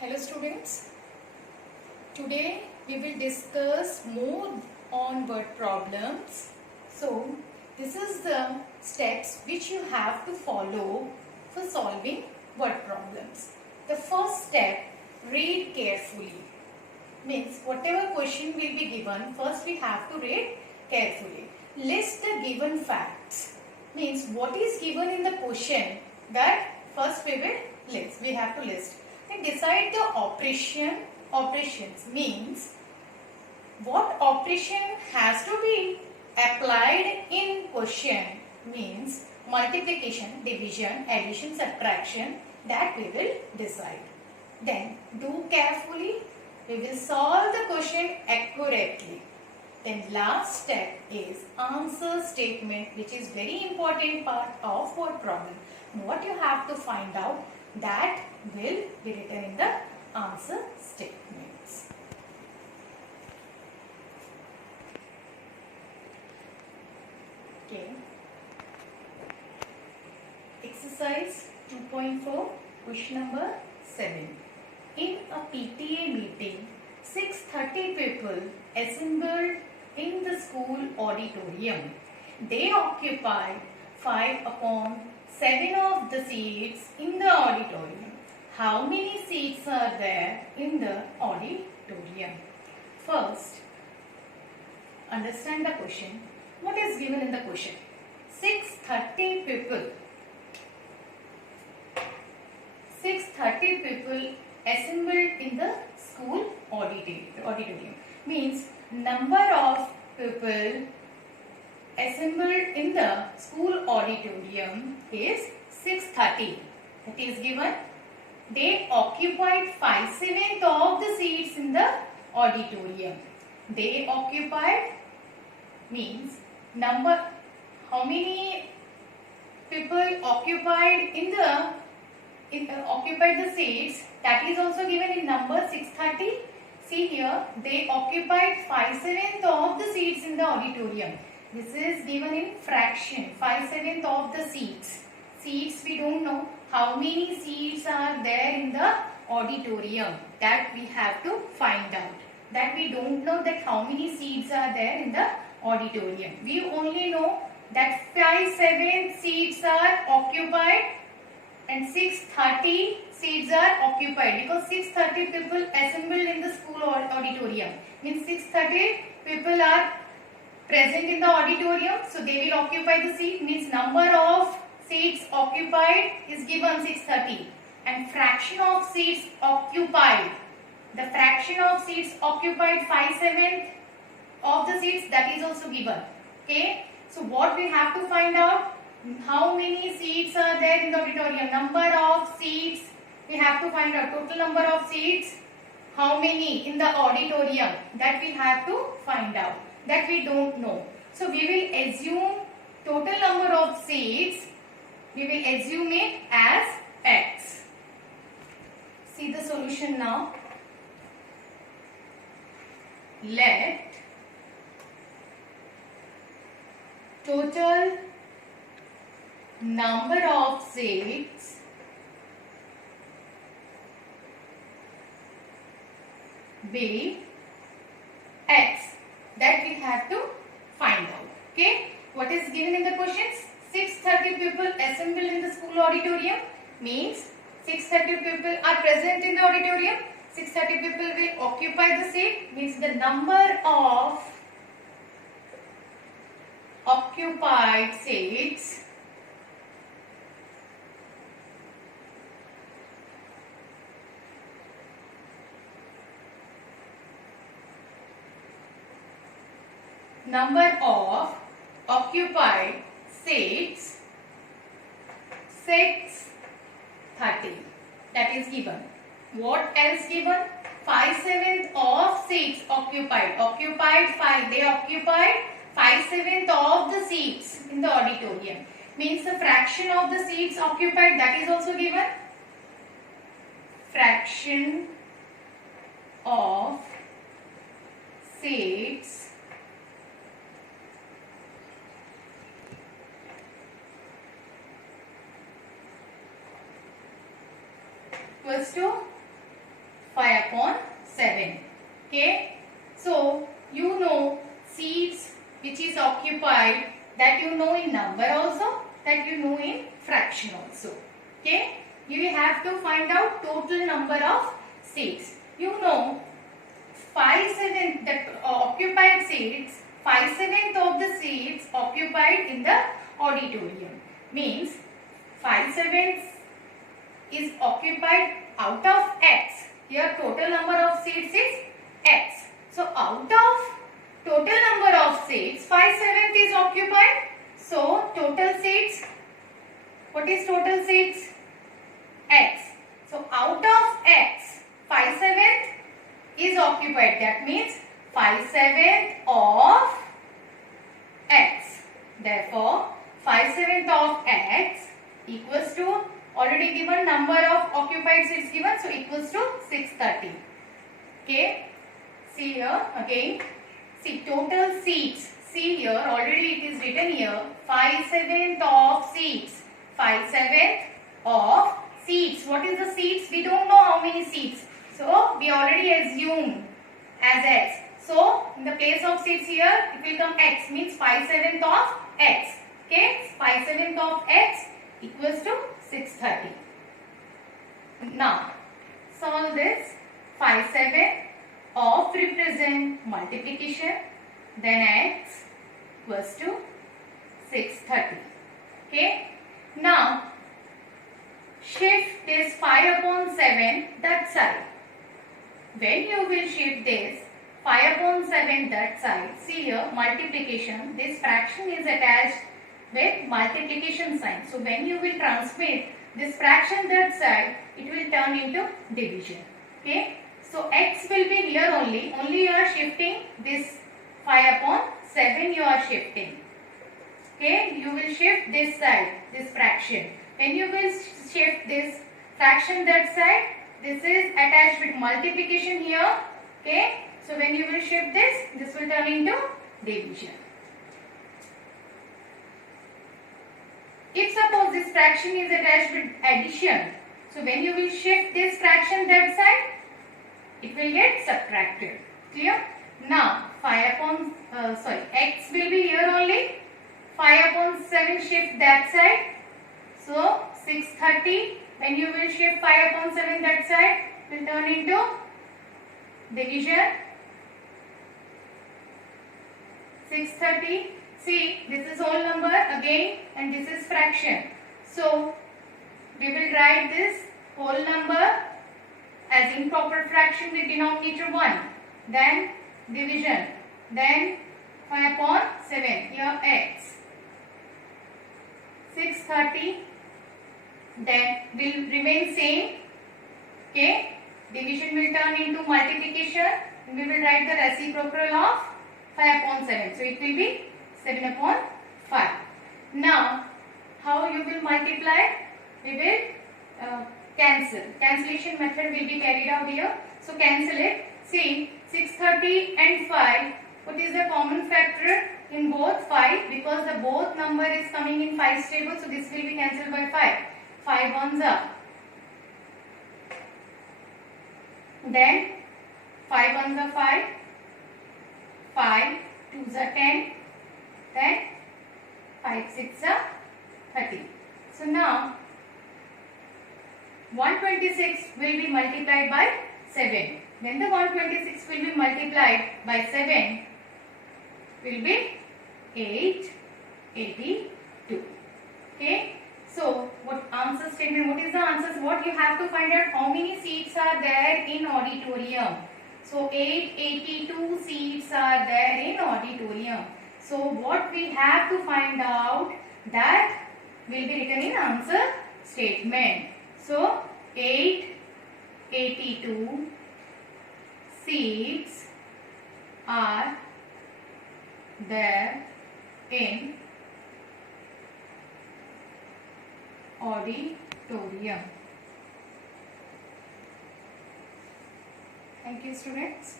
Hello students, today we will discuss more on word problems. So this is the steps which you have to follow for solving word problems. The first step, read carefully. Means whatever question will be given, first we have to read carefully. List the given facts. Means what is given in the question, that first we will list. We have to list. And decide the operations means what operation has to be applied in question, means multiplication, division, addition, subtraction, that we will decide. Then do carefully, we will solve the question accurately. Then last step is answer statement, which is very important part of word problem. What you have to find out, that will be written in the answer statements. Okay. Exercise 2.4, question number 7. In a PTA meeting, 630 people assembled in the school auditorium. They occupied 5/7 of the seats in the auditorium. How many seats are there in the auditorium? First, understand the question. What is given in the question? 630 people. 630 people assembled in the school auditorium. Means number of people assembled in the school auditorium is 630. That is given. They occupied 5/7 of the seats in the auditorium. They occupied means number, how many people occupied in the occupied the seats, that is also given in number 630. See here, they occupied 5/7 of the seats in the auditorium. This is given in fraction, 5/7 of the seats. Seats we don't know how many seats are there in the auditorium. That we have to find out. That we don't know that how many seats are there in the auditorium. We only know that 5/7 seats are occupied and 630 seats are occupied, because 630 people assembled in the school auditorium. Means 630 people are present in the auditorium, so they will occupy the seat. Means number of seats occupied is given 630, and fraction of seats occupied. The fraction of seats occupied 5/7 of the seats, that is also given. Okay, so what we have to find out, how many seats are there in the auditorium? Number of seats we have to find out. Total number of seats, how many in the auditorium, that we have to find out. That we don't know. So we will assume total number of seats, we will assume it as X. See the solution now. Let total number of seats be X. That we have to find out. Okay. What is given in the questions? 630 people assembled in the school auditorium. Means 630 people are present in the auditorium. 630 people will occupy the seat. Means the number of occupied seats number of occupied seats 630. That is given. What else given? 5/7 of seats occupied. Occupied 5. They occupied 5/7 of the seats in the auditorium. Means the fraction of the seats occupied, that is also given. Fraction of seats equals to 5 upon 7. Okay. So you know seats which is occupied, that you know in number also, that you know in fraction also. Okay. You have to find out total number of seats. You know 5/7 the occupied seats, 5/7 of the seats occupied in the auditorium. Means 5/7 is occupied out of X. Here total number of seats is X. So out of total number of seats, 5/7 is occupied. So total seats, what is total seats? X. So out of X, 5/7 is occupied. That means 5/7 of X. Therefore, 5/7 of X equals to, already given number of occupied seats given, so equals to 630. Okay. See here again. See total seats. See here, already it is written here 5/7 of seats. 5/7 of seats. What is the seats? We don't know how many seats. So we already assume as X. So in the place of seats here, it will come X, means 5/7 of X. Okay, 5/7 of X equals to 630. Now solve this. 5/7 of represent multiplication, then X equals to 630. Okay. Now shift this 5 upon 7 that side. When you will shift this 5 upon 7 that side, see here multiplication, this fraction is attached with multiplication sign. So when you will transmit this fraction that side, it will turn into division. Okay. So X will be here only you are shifting this 5 upon 7 you are shifting. Okay. You will shift this side, this fraction. When you will shift this fraction that side, this is attached with multiplication here. Okay. So when you will shift this will turn into division. If suppose this fraction is attached with addition, so when you will shift this fraction that side, it will get subtracted. Clear? Now 5 upon X will be here only. 5 upon 7 shift that side. So 630. When you will shift 5 upon 7 that side, will turn into division. 630. See, this is whole number again and this is fraction. So we will write this whole number as improper fraction with denominator 1. Then division. Then 5 upon 7. Here X. 630. Then will remain same. Okay. Division will turn into multiplication. We will write the reciprocal of 5 upon 7. So it will be 7 upon 5. Now, how you will multiply? We will cancel. Cancellation method will be carried out here. So cancel it. See, 630 and 5. What is the common factor in both? 5, because the both number is coming in 5's table. So this will be cancelled by 5. 5 ones are. Then 5 ones are 5. 5 2s are 10. Then 5 6 are 30. So now 126 will be multiplied by 7. When the 126 will be multiplied by 7, will be 882. Okay. So what answer statement? What is the answers? What you have to find out? How many seats are there in auditorium? So 882 seats are there in auditorium. So what we have to find out, that will be written in answer statement. So 882 seats are there in auditorium. Thank you, students.